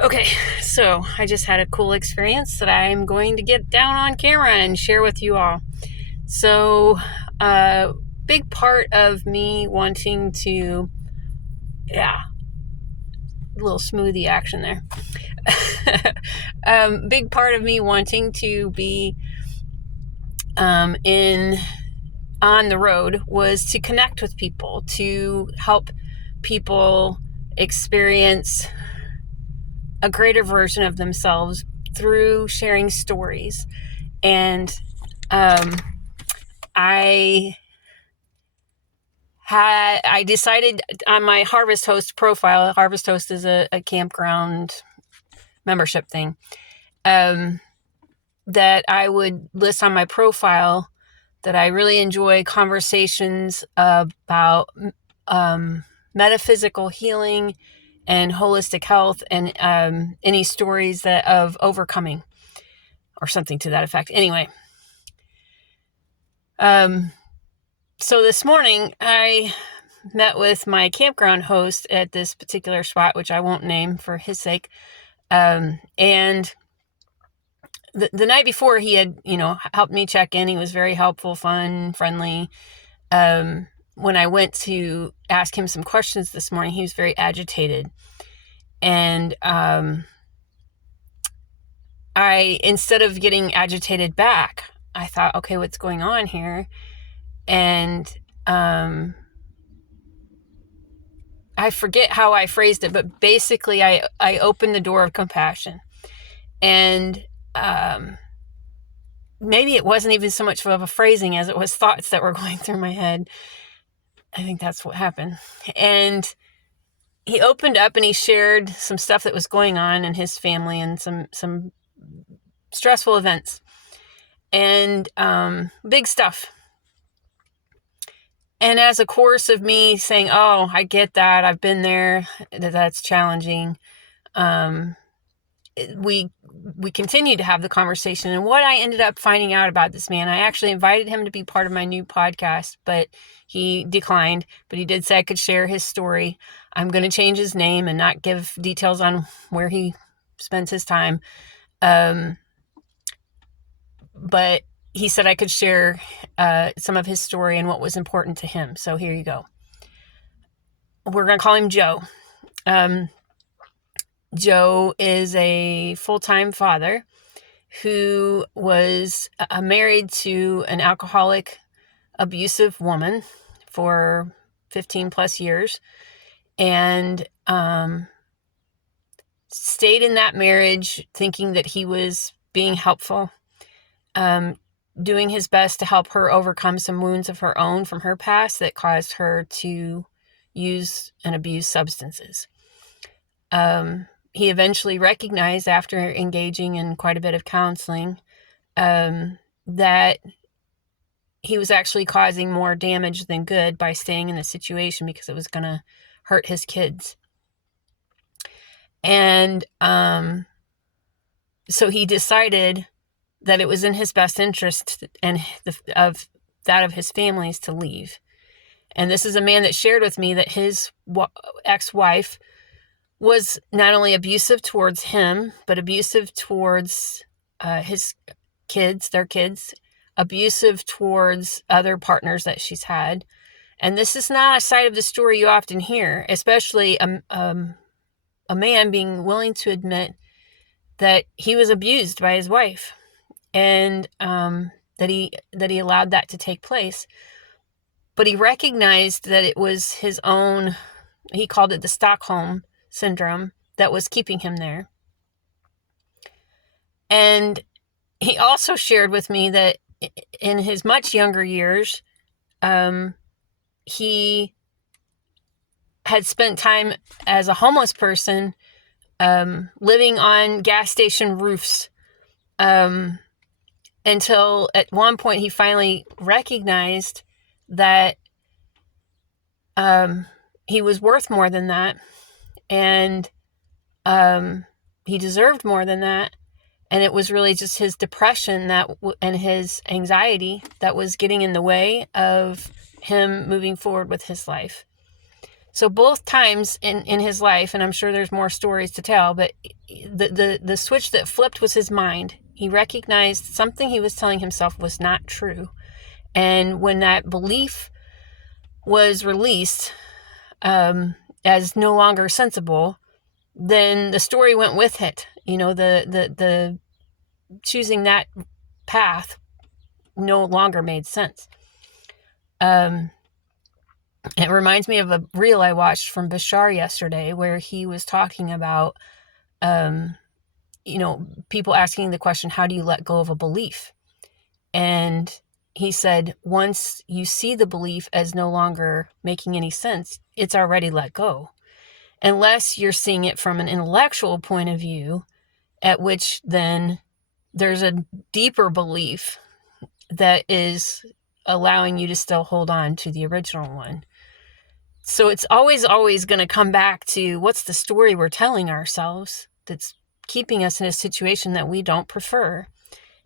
Okay, so I just had a cool experience that I'm going to get down on camera and share with you all. So, big part of me wanting to, yeah, a little smoothie action there. Big part of me wanting to be in on the road was to connect with people, to help people experience a greater version of themselves through sharing stories. And um, I I decided on my Harvest Host profile. Harvest Host is a campground membership thing. That I would list on my profile that I really enjoy conversations about metaphysical healing and holistic health, and any stories of overcoming or something to that effect. Anyway, so this morning I met with my campground host at this particular spot, which I won't name for his sake. And the night before, he had, helped me check in. He was very helpful, fun, friendly. When I went to ask him some questions this morning, he was very agitated. And instead of getting agitated back, I thought, okay, what's going on here? And I forget how I phrased it, but basically I opened the door of compassion. And maybe it wasn't even so much of a phrasing as it was thoughts that were going through my head. I think that's what happened. And he opened up and he shared some stuff that was going on in his family and some stressful events and big stuff. And as a course of me saying, oh, I get that, I've been there, that's challenging, we continued to have the conversation. And what I ended up finding out about this man, I actually invited him to be part of my new podcast, but he declined. But he did say I could share his story. I'm going to change his name and not give details on where he spends his time. But he said I could share some of his story and what was important to him. So here you go. We're going to call him Joe. Joe is a full-time father who was married to an alcoholic, abusive woman for 15 plus years, and stayed in that marriage thinking that he was being helpful, doing his best to help her overcome some wounds of her own from her past that caused her to use and abuse substances. He eventually recognized, after engaging in quite a bit of counseling, that he was actually causing more damage than good by staying in the situation, because it was going to hurt his kids. And so he decided that it was in his best interest and of his family's to leave. And this is a man that shared with me that his ex-wife was not only abusive towards him, but abusive towards his kids, their kids, abusive towards other partners that she's had. And this is not a side of the story you often hear, especially a man being willing to admit that he was abused by his wife, and that he allowed that to take place. But he recognized that it was his own, he called it the Stockholm syndrome, that was keeping him there. And he also shared with me that in his much younger years, he had spent time as a homeless person, living on gas station roofs, until at one point he finally recognized that he was worth more than that, and he deserved more than that. And it was really just his depression and his anxiety that was getting in the way of him moving forward with his life. So both times in his life, and I'm sure there's more stories to tell, but the switch that flipped was his mind. He recognized something he was telling himself was not true. And when that belief was released as no longer sensible, then the story went with it. The choosing that path no longer made sense. It reminds me of a reel I watched from Bashar yesterday where he was talking about, people asking the question, how do you let go of a belief? And he said, once you see the belief as no longer making any sense, it's already let go. Unless you're seeing it from an intellectual point of view, at which then there's a deeper belief that is allowing you to still hold on to the original one. So it's always going to come back to what's the story we're telling ourselves that's keeping us in a situation that we don't prefer.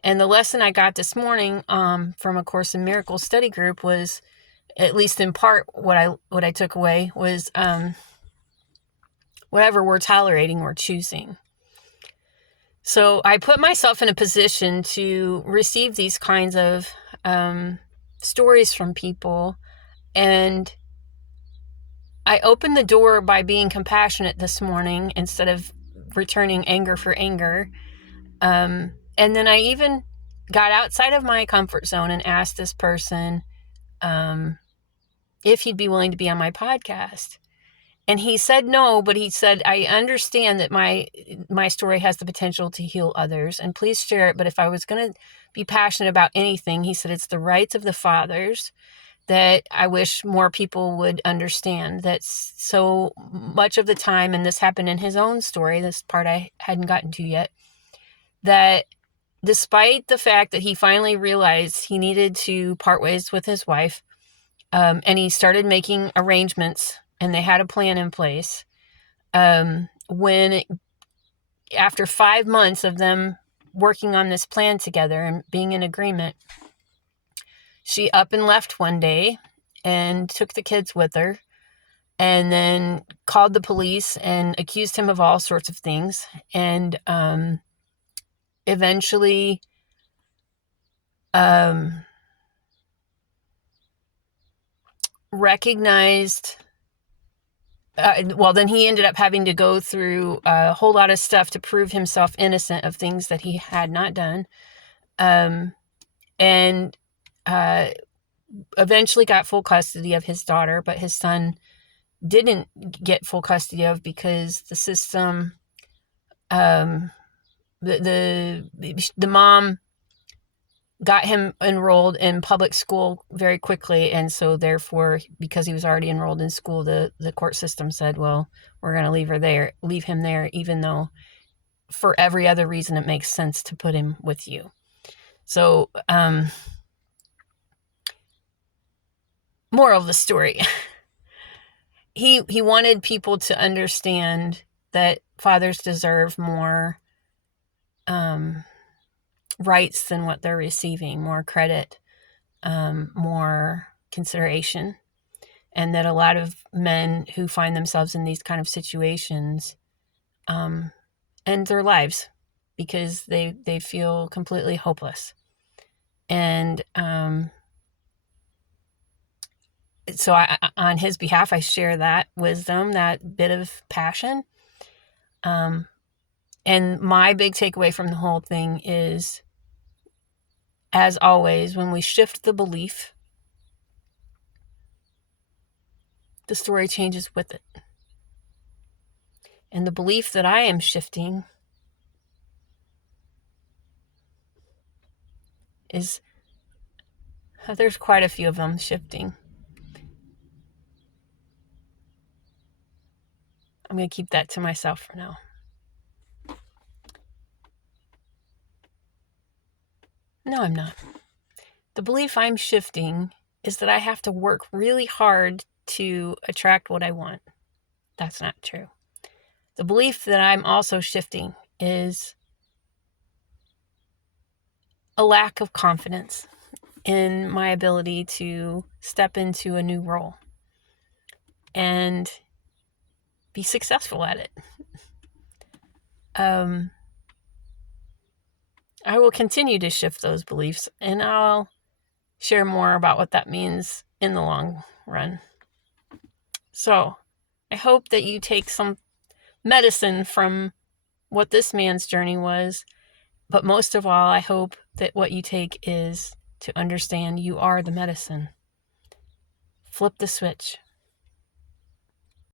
And the lesson I got this morning from A Course in Miracles study group was, at least in part, what I took away was whatever we're tolerating, we're choosing. So I put myself in a position to receive these kinds of stories from people, and I opened the door by being compassionate this morning instead of returning anger for anger. And then I even got outside of my comfort zone and asked this person if he'd be willing to be on my podcast. And he said no, but he said, I understand that my story has the potential to heal others, and please share it. But if I was going to be passionate about anything, he said, it's the rights of the fathers that I wish more people would understand. That so much of the time, and this happened in his own story, this part I hadn't gotten to yet, that despite the fact that he finally realized he needed to part ways with his wife, and he started making arrangements, and they had a plan in place, after 5 months of them working on this plan together and being in agreement, she up and left one day and took the kids with her, and then called the police and accused him of all sorts of things, and eventually recognized, then he ended up having to go through a whole lot of stuff to prove himself innocent of things that he had not done, and eventually got full custody of his daughter, but his son didn't get full custody of because the system, the mom got him enrolled in public school very quickly, and so therefore, because he was already enrolled in school, the court system said, well, we're going to leave him there, even though for every other reason it makes sense to put him with you. So moral of the story, he wanted people to understand that fathers deserve more rights than what they're receiving, more credit, more consideration, and that a lot of men who find themselves in these kind of situations end their lives because they feel completely hopeless. And so on his behalf, I share that wisdom, that bit of passion. And my big takeaway from the whole thing is, as always, when we shift the belief, the story changes with it. And the belief that I am shifting is, there's quite a few of them shifting. I'm going to keep that to myself for now. No, I'm not. The belief I'm shifting is that I have to work really hard to attract what I want. That's not true. The belief that I'm also shifting is a lack of confidence in my ability to step into a new role. and be successful at it. I will continue to shift those beliefs, and I'll share more about what that means in the long run. So I hope that you take some medicine from what this man's journey was, but most of all, I hope that what you take is to understand you are the medicine. Flip the switch.